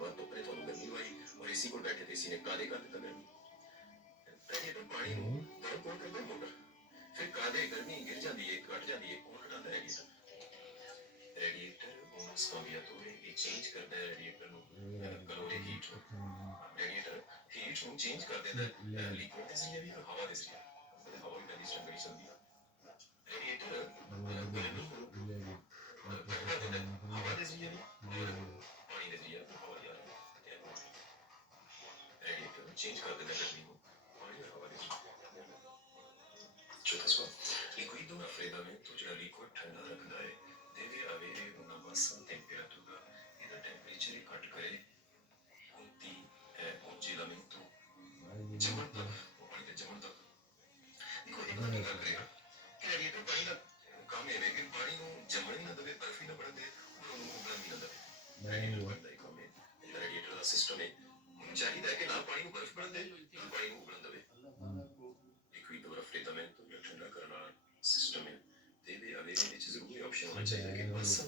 ਬਾਅਦ ਧੁੱਪ ਨੇ ਤੁਹਾਨੂੰ ਗਰਮੀ ਲਵਾਈ ਔਰ ਏਸੀ ਕੋਲ ਬੈਠੇ ਤੇ ਏਸੀ ਨੇ ਕਾਲੇ ਕਰ ਦਿੱਤਾ ਗਰਮੀ। ਰੈਡੀਏਟਰ ਪਾਣੀ ਨੂੰ ਗਰਮ ਕੌਣ ਕਰਦਾ? ਮੋਟਰ। ਫਿਰ ਕਾਲੇ ਗਰਮੀ ਗਿਰ ਜਾਂਦੀ ਹੈ, ਘਟ ਜਾਂਦੀ ਹੈ, ਕੌਣ ਹਟਾਉਂਦਾ? ਰੈਡੀਏਟਰ। ਰੈਡੀਏਟਰ ਉਹਨੂੰ ਸਕਾਵੀਆ ਤੋਂ ਇਹ ਚੇਂਜ ਕਰਦਾ ਹੈ ਰੈਡੀਏਟਰ ਨੂੰ ਕਲੋਰੇ ਹੀਟ ਨੂੰ। ਰੈਡੀਏਟਰ ਹੀਟ ਨੂੰ ਚੇਂਜ ਕਰ ਦਿੰਦਾ ਹੈ ਲਿਕੁਇਡ ਦੇ ਜ਼ਰੀਏ ਵੀ ਔਰ ਹਵਾ ਦੇ ਜ਼ਰੀਏ। ਹਵਾ ਵੀ ਪਹਿਲੀ ਸਟੈਂਡ ਕਰੀ ਸਕਦੀ ਹੈ। ਰੈਡੀਏਟਰ ਗਰਮੀ ਨੂੰ ਕਰ ਦਿੰਦਾ ਹੈ ਹਵਾ ਦੇ ਜ਼ਰੀਏ ਵੀ ਔਰ ਪਾਣੀ ਦੇ ਜ਼ਰੀਏ। ਹਵਾ ਦੀ ਆ ਰਹੀ ਹੈ ਰੈਡੀਏਟਰ ਚੇਂਜ ਕਰ ਦਿੰਦਾ ਗਰਮੀ ਨੂੰ ਪਾਣੀ ਔਰ ਹਵਾ ਦੇ ਜ਼ਰੀਏ। चौथा सवाल liquido raffreddamento ਜਿਹੜਾ liquid ਠੰਡਾ ਰੱਖਦਾ ਹੈ deve avere una bassa temperatura ਇਹਦਾ ਟੈਂਪਰੇਚਰ ਹੀ ਘੱਟ ਕਰੇ ਹੁੰਦੀ ਹੈ congelamento ਜਮਣ ਤੱਕ ਪਾਣੀ ਦੇ ਜਮਣ ਤੱਕ। ਦੇਖੋ ਇੱਕ ਤਾਂ ਕੀ ਗੱਲ ਕਰੇਗਾ ਕਿ ਰੈਡੀਏਟਰ ਪਾਣੀ ਦਾ ਕੰਮ ਇਹ ਹੈ ਕਿ ਪਾਣੀ ਨੂੰ ਜਮਣ ਹੀ ਨਾ ਦੇਵੇ, ਬਰਫ ਹੀ ਨਾ ਬਣਨ ਦੇ, ਉਹਨੂੰ ਉਬਲਣ ਹੀ ਨਾ ਦੇਵੇ। ਰੈਡੀਏਟਰ ਬਣਦਾ ਹੀ ਕੰਮ ਹੈ, ਜਿਹੜਾ ਰੈਡੀਏਟਰ ਦਾ ਸਿਸਟਮ ਹੈ ਚਾਹੀਦਾ ਹੈ ਕਿ ਨਾ ਪਾਣੀ ਨੂੰ ਬਰਫ ਬਣਨ ਦੇ ਨਾ ਪਾਣੀ ਨੂੰ ਉਬਲਣ ਦੇਵੇ। liquido raffreddamento ਜਿਹੜਾ ਠੰਡਾ ਕਰਨ ਵਾਲਾ ਸਿਸਟਮ ਹੈ deve avere ਵਿੱਚ ਜ਼ਰੂਰੀ ਆਪਸ਼ਨ ਹੋਣਾ ਚਾਹੀਦਾ ਕਿ bassa